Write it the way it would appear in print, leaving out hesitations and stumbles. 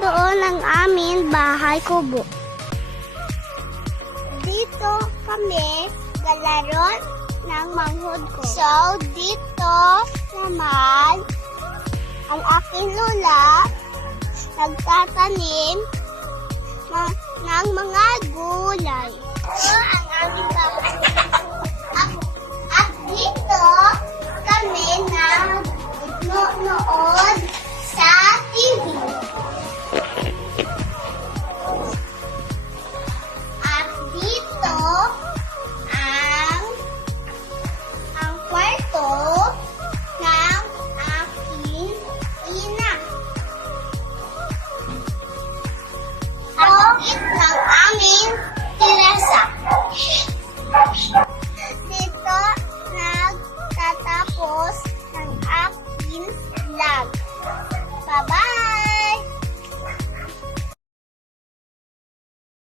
doon ang aming bahay kubo. Dito kami galaro ng manghod ko. So, dito naman ang aking lola nagtatanim ng mga gulay. Ito ang aming bahay. At dito kami nanonood sa TV. At dito ang kwarto ng aking ina. At dito ang aming terasa. Dito nagtatapos ng aking vlog. Bye-bye!